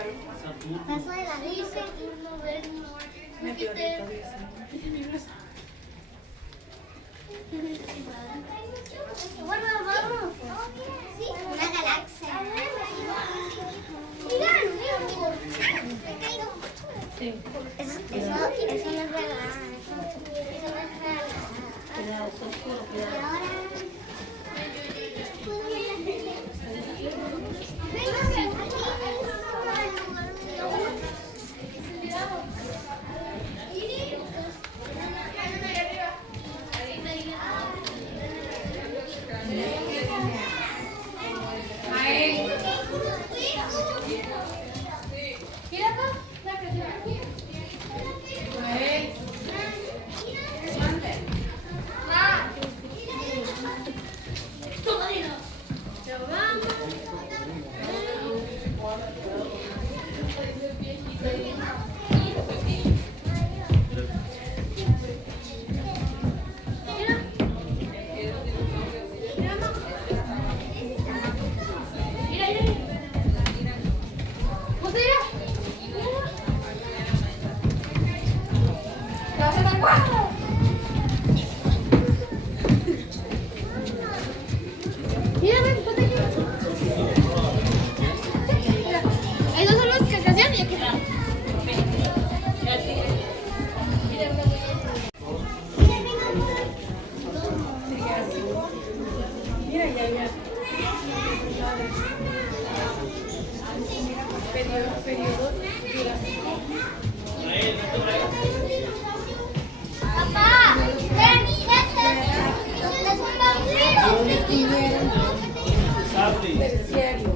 Paso de la dice Meteorito, dice. Bueno, vamos. Sí, una galaxia. Mira, me caigo. Sí. Eso no es verdad. Eso no es real. Cuidado, está oscuro, Y cuidado. ahora. Esos son los que se hacían y aquí están. Mira, ya. Periodo. Papá, ven, es un vampiro. Terciario.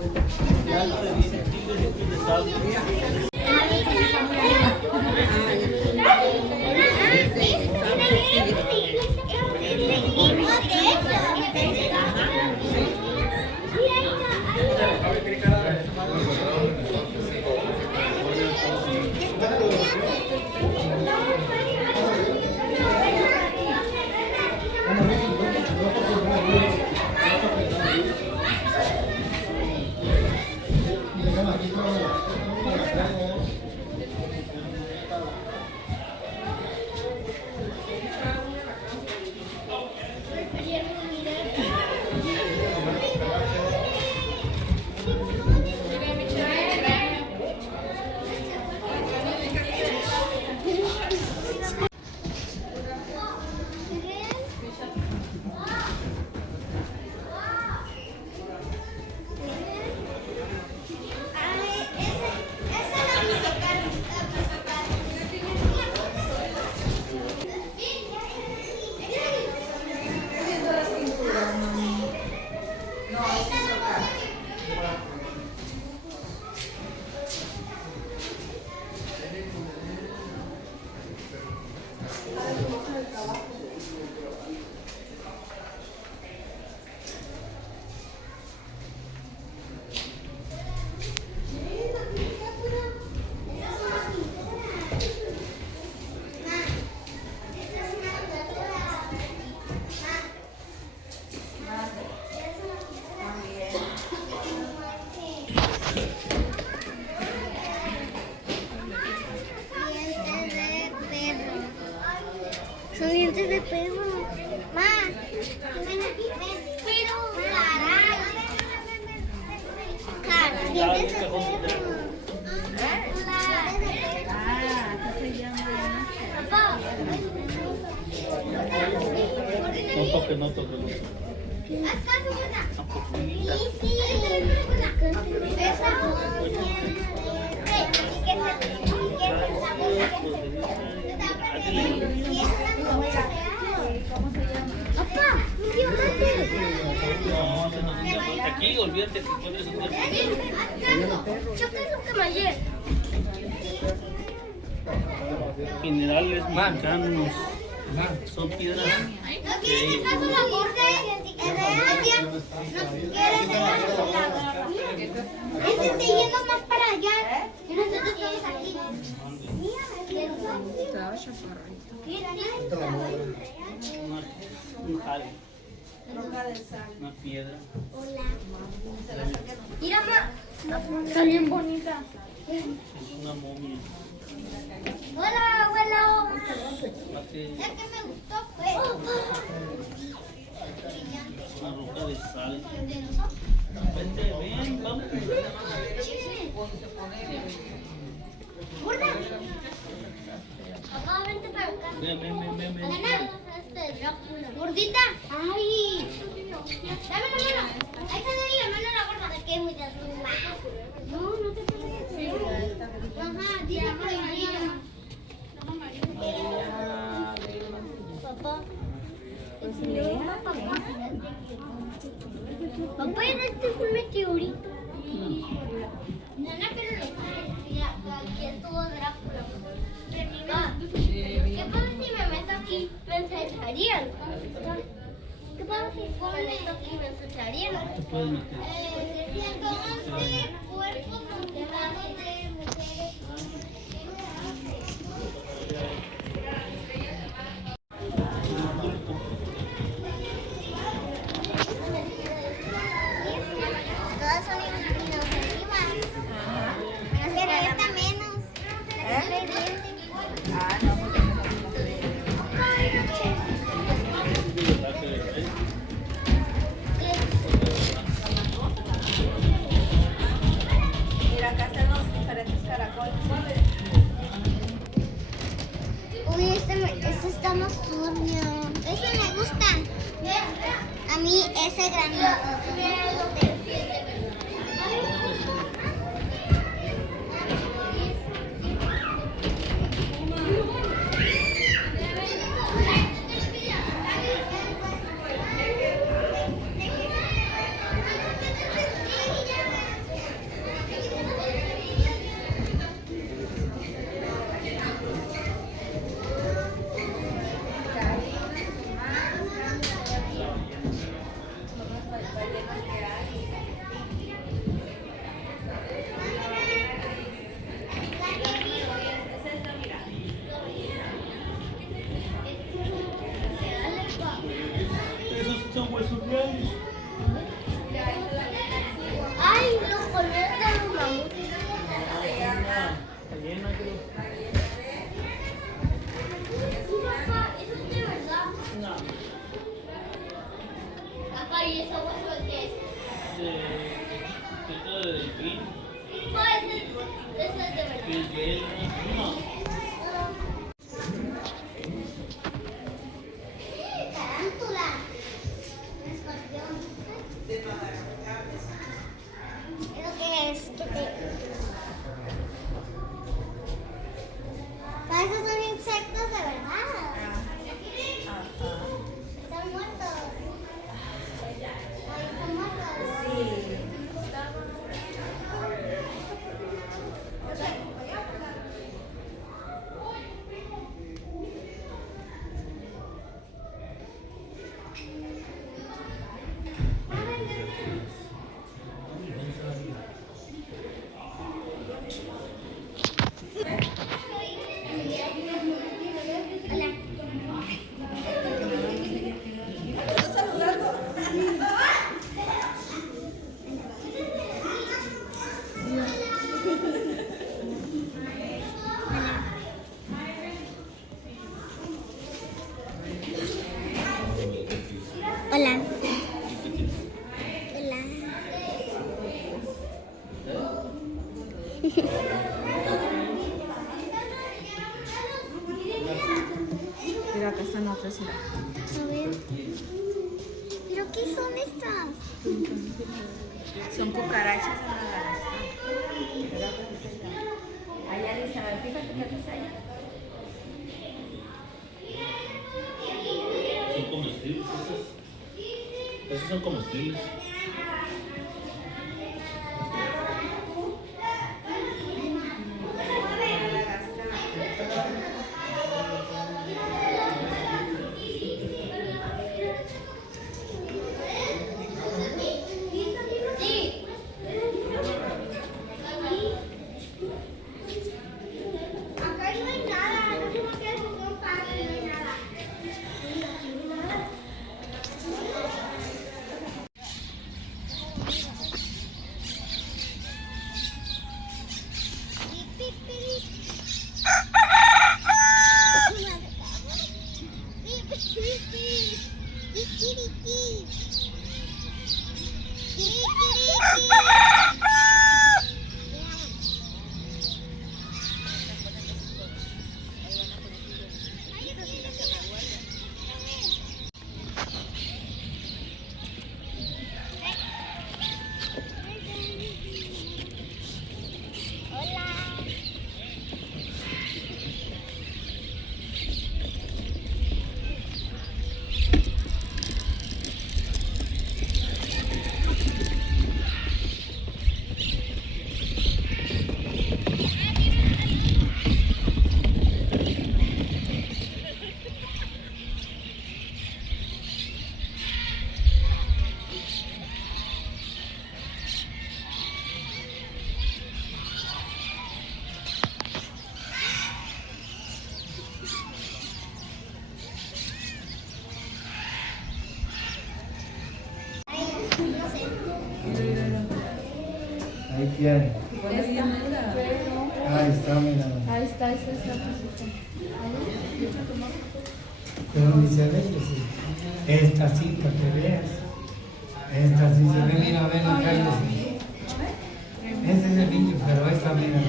Son dientes de perro. Ma, ven aquí, ven. Pero, caray. Dientes de perro. Se llama. Papá. No toque. Haz caso, buena. Sí. Esa. ¿Qué es la Papá, un diamante. Aquí, olvídate que puedes hacer. Choca nunca ayer. Minerales mexicanos. Son piedras. ¿No quieres que paso la corte? Ese está yendo más para allá. Y nosotros estamos aquí. Estaba chaparrito. Un jale, Roca de sal. una piedra. Hola. Mira, ma. Está bien bonita. Es una momia. Hola, abuelo. Hace La que me gustó fue. una roca de sal. Vente, ven, vamos. Gorda. Papá, vente para acá. Ven. Ganar. Gordita. Ay. Dame la mano. Ahí está de la mano la gorda. Es que es muy de No, no te puedes. Ajá, dice por ahí. Papá. Papá, este es un meteorito. Nana, pero lo aquí estuvo Drácula. ¿Qué pasa si me meto aquí? Me encerrarían. ¿Qué pasa si me meto aquí? Me encerrarían. Te puedes meter. Cuerpos mutilados de mujeres. Todas son inofensivas. Pero esta menos. La que trae dientes. Ah, no, porque no lo Mira, acá están los diferentes caracoles. Uy, este está más turbio. Ese me gusta. A mí ese granito. Esos son huesos reales. Ay, los colores de los mamuts. Está llena, creo. Papá, eso es de verdad. No. Papá, ¿y ese hueso de qué es? De delfín. No, ese es de verdad. Piel de él. No. Tarántula. Escorpión. ¿Eso qué es? ¿Qué te... Ah, esos son insectos de verdad. Están muertos. Ay, están muertos. Sí. Hola. Hola. Mira, acá están otras. Mira. A ver. ¿Pero qué son estas? Son cucarachas aladas. Allá dice, a ver, fíjate que dice allá. Son comestibles esos. Esos son comestibles. Sí. Acá no hay nada. No sé por qué no pasa, no hay nada. Ahí tiene. Esta. Ahí está, mira. Ahí está, esa es la cosita. Pero ni se ve que sí. Esta sí, para que veas. Esta sí se ve, mira, ven acá. Ese es el vídeo, pero esta, mira.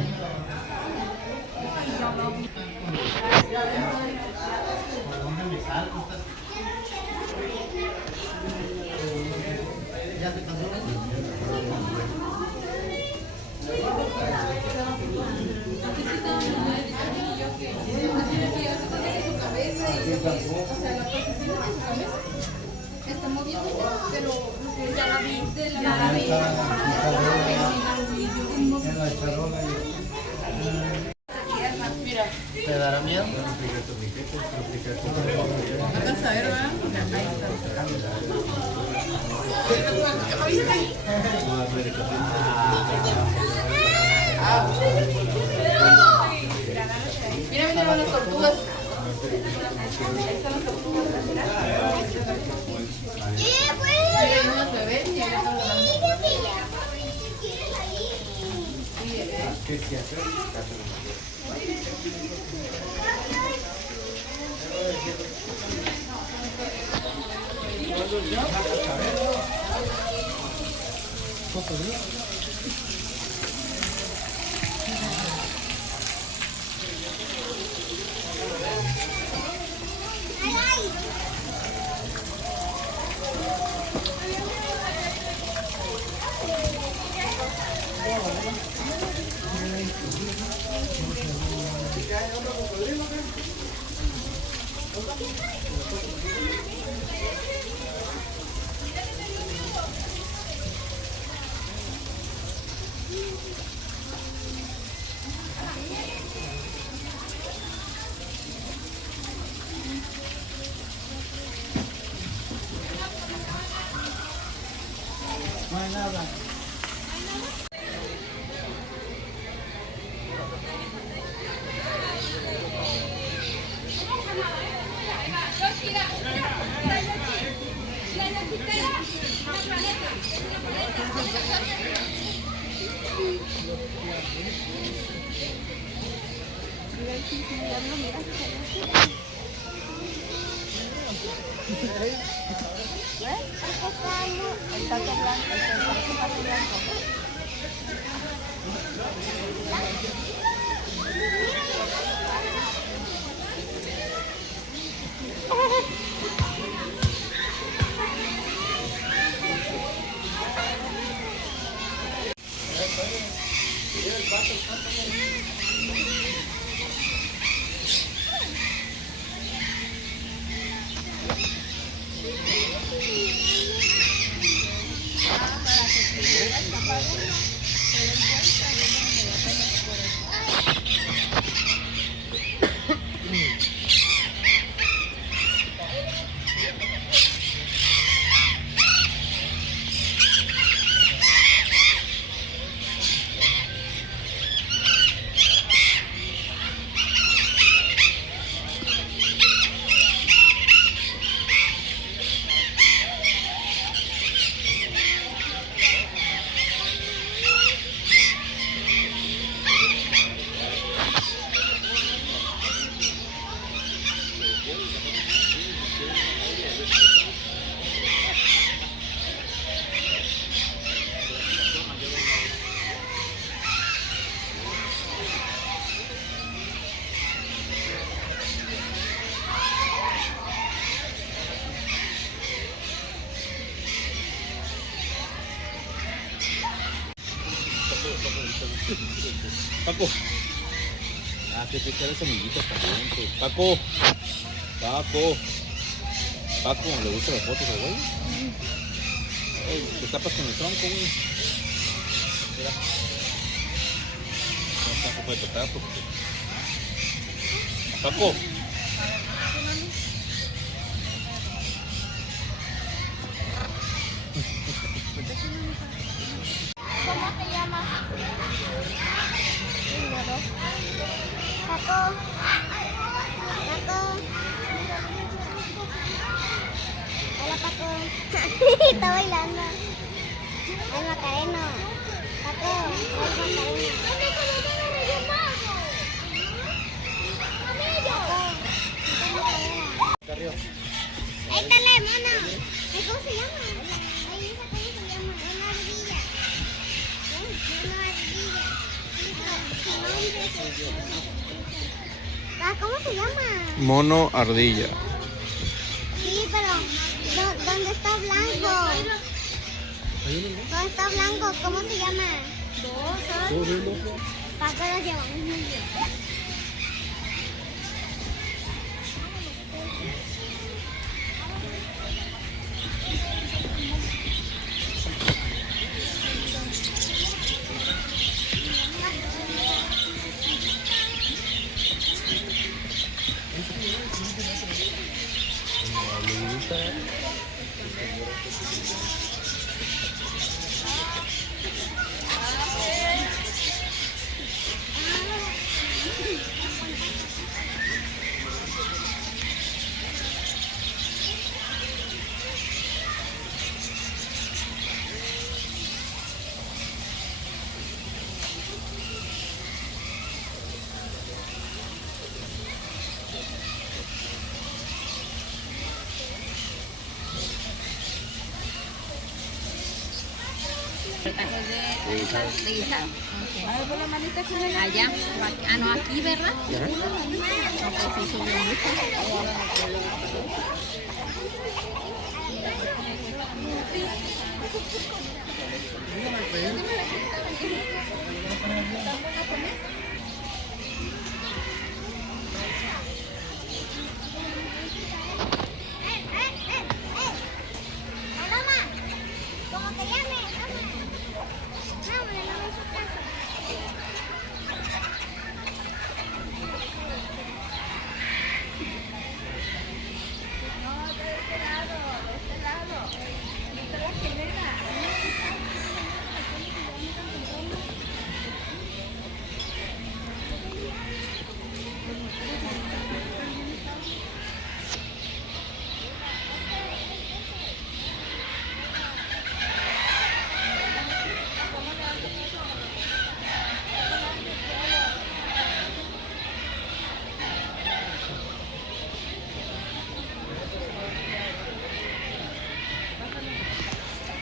Está moviéndose, pero ya la vi, En la charola. Mira, ¿Te dará miedo? la cansadera, ¿verdad? Ahí está. Mira, vinieron las tortugas. Ahí están las tortugas, mira. Mira, hay unos bebés y allá están las ¿Qué se hace? No hay nada. El taco blanco, el taco blanco. Paco. Ah, que te quedas amiguitas también, pues. Paco. Paco, ¿le gustan las fotos al güey? Ey, te tapas con el tronco, güey. Mira. No se puede tocar porque... Paco. ¿Cómo te llamas? Paco. Hola, Paco. Está bailando. El Macareno. Paco. ¿Cómo se llama? Mono ardilla. Sí, pero ¿dónde está blanco? ¿Dónde está blanco? ¿Cómo se llama? ¿Para qué lo llevamos muy bien? De guisado. A ver, pon la manita aquí. Allá. Ah, no, aquí, ¿verdad? No, pues sí, subió mucho. Paloma, como te llame, vámonos, no me hizo caso.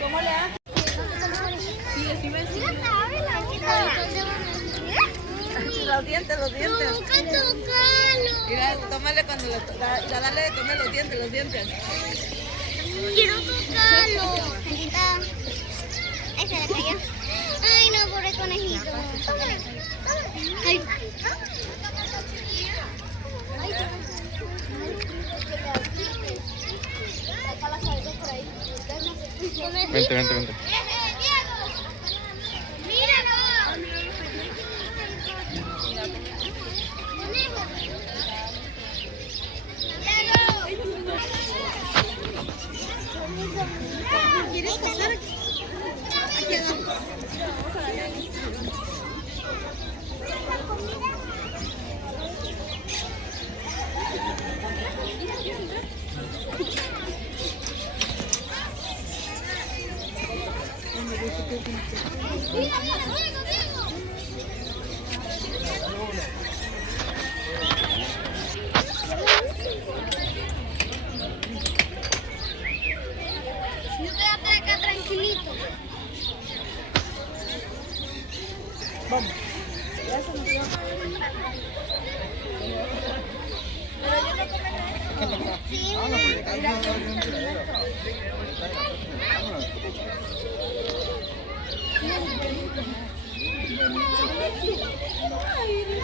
¿Cómo le haces? Sí, decime, sí. Los dientes, los dientes. Nunca tocarlo. Mira, tómale cuando dale de comer los dientes, los dientes. Quiero tocarlo. Aquí está. Ay, se le cayó. Ay, no, pobre conejito. Ay. Saca la cabeza por ahí. Vente, vente, vente. ¡Míralo! ¿Quieres pasar? Aquí andamos. No quédate acá tranquilito. Vamos. Ya se nos dio. Sí,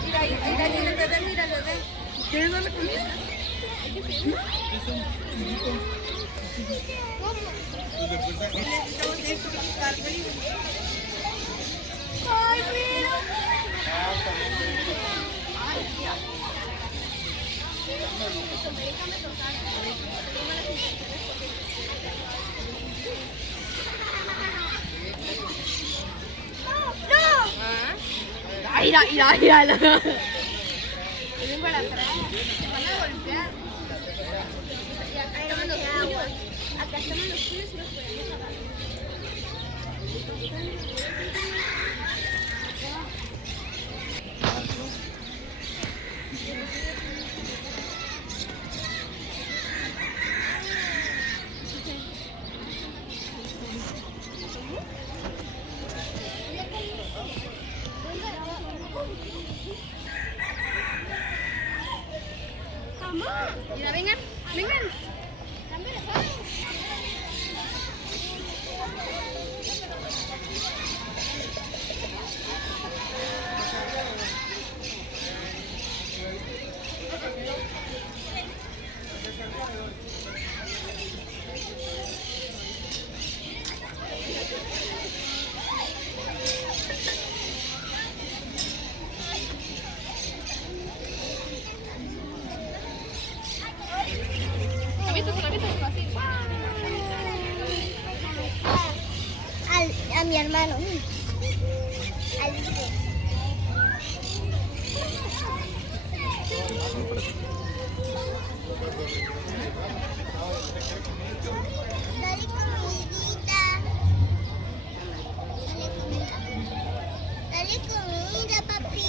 Mira, ahí viene el bebé, mira el bebé. ¿Quieres darle comida? Ay, mira. Mira, mira, mira. Vienen para atrás. Te van a golpear. Y acá estaban los tuyos. Acá estaban los tuyos y los podemos agarrar. Mira, vengan, vengan. A mi hermano. Al Dale comidita. Dale comida, papi.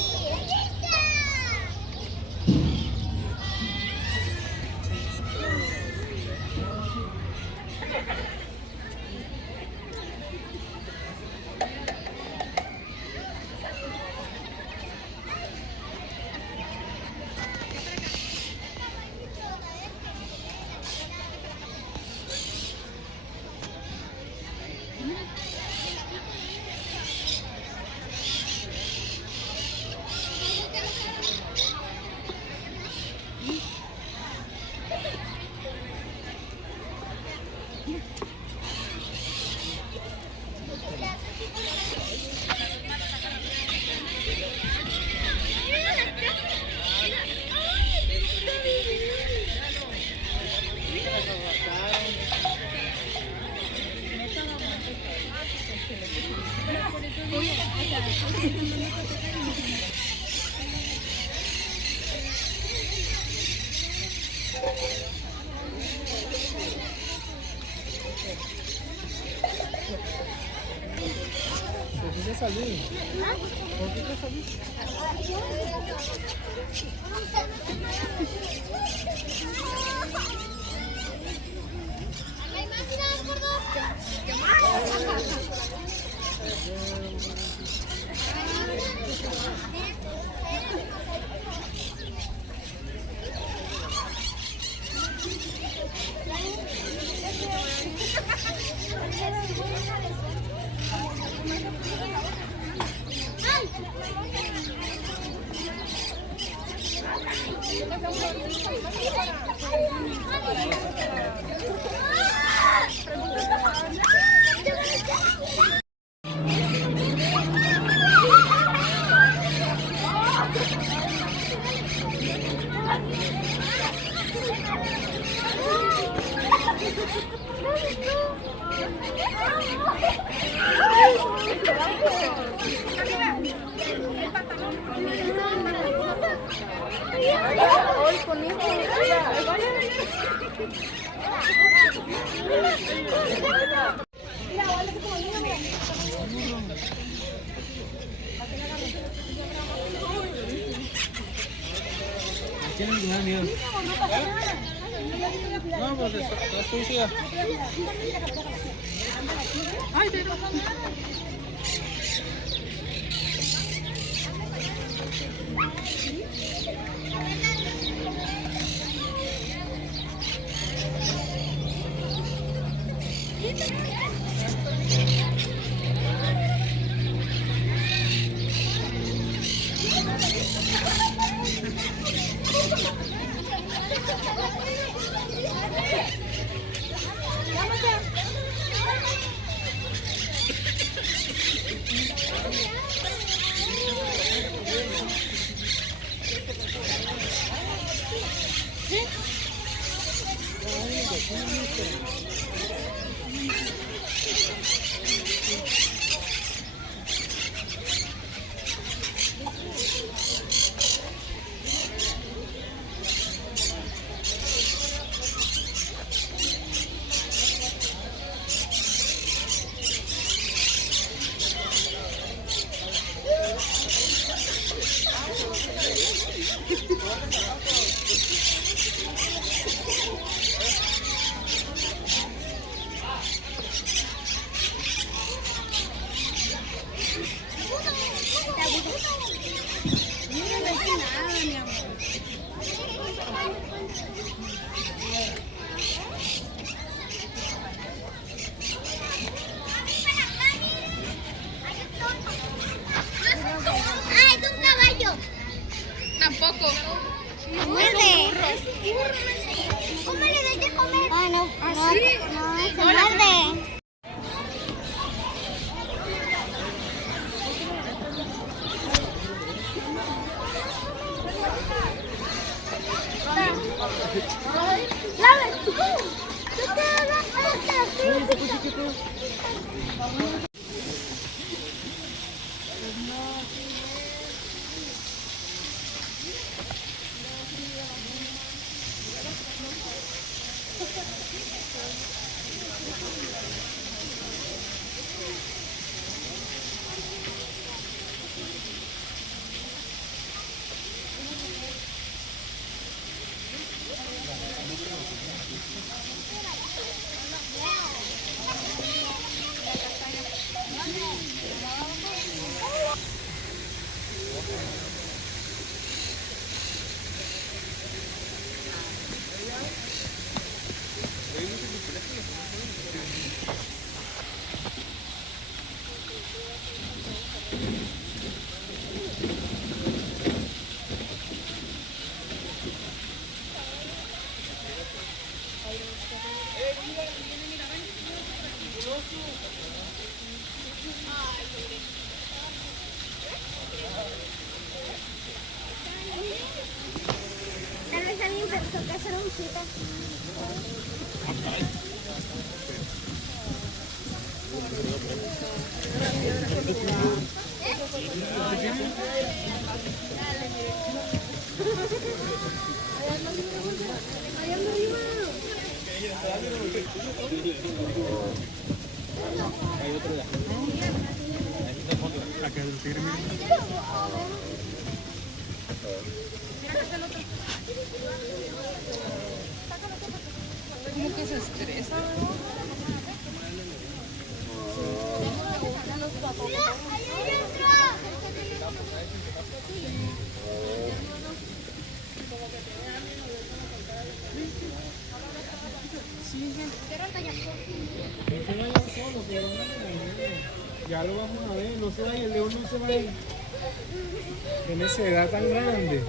¿Por qué salí? ¿Por qué salí? ¿Hay más tiradas, gordo? Tienen que tener miedo. No, porque está sucia. Ah, es un caballo. Tampoco. Muerde. ¿Cómo le doy de comer? Ah, no. ¿Ah, sí? No, se Hola. muerde. Tal vez alguien pensó que eso era un cita. Hay otro de acá. Acá del tigre, mira. Como que se estresa. Ya lo vamos a ver, no se vaya, el león no se va a ir. Tiene esa edad tan grande.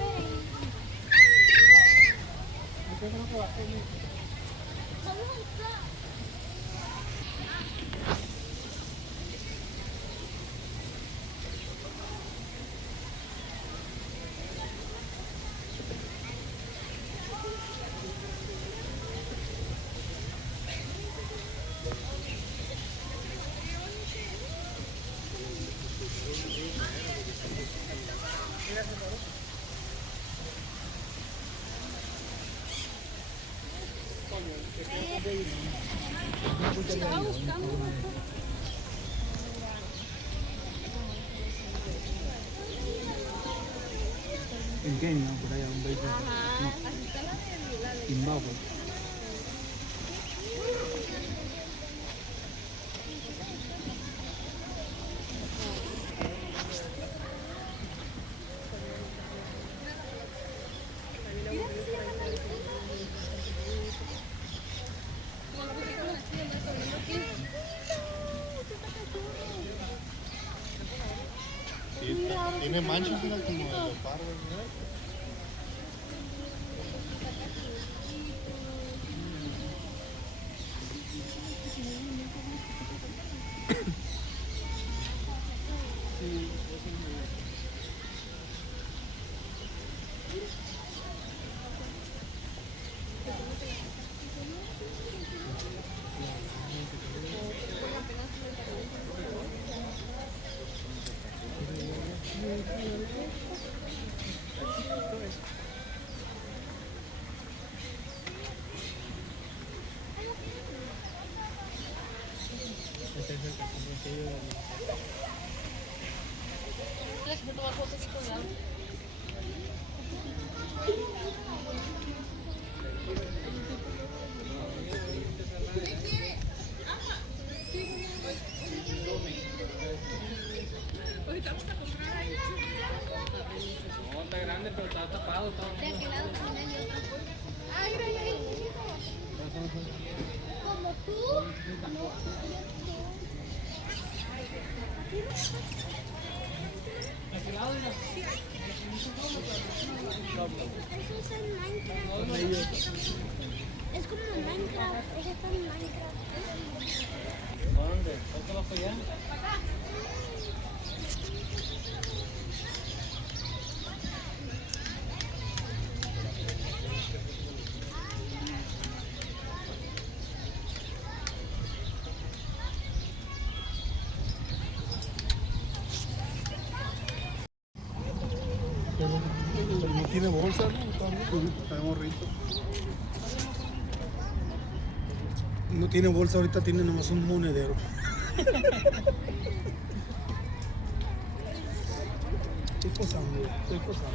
¿En Kenia? Por allá, un vehículo. Zimbabue. Tiene manchas, mira, como de leopardo, ¿no? está grande, pero está tapado. De aquel lado también hay otra cosa. Ay, mira, mira, mira. Como tú. Eso está en Minecraft. Es como en Minecraft. Eso está en Minecraft. ¿Dónde? ¿Dónde vas allá? Pero no tiene bolsa, ¿no? Está morrito. No tiene bolsa, ahorita tiene nomás un monedero. Estoy posando, estoy posando.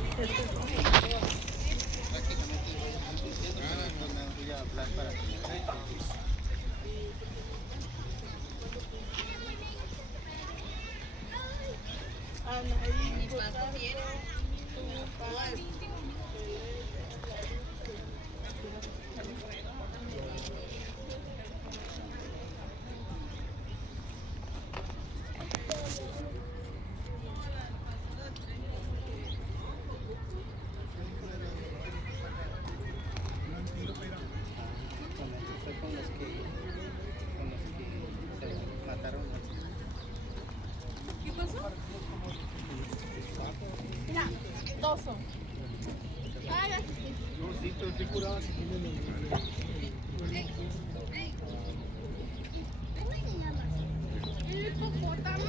Mira, 2 son. Ay, gracias. No, sí, pero estoy curado si tiene animales. ¿El hipopótamo?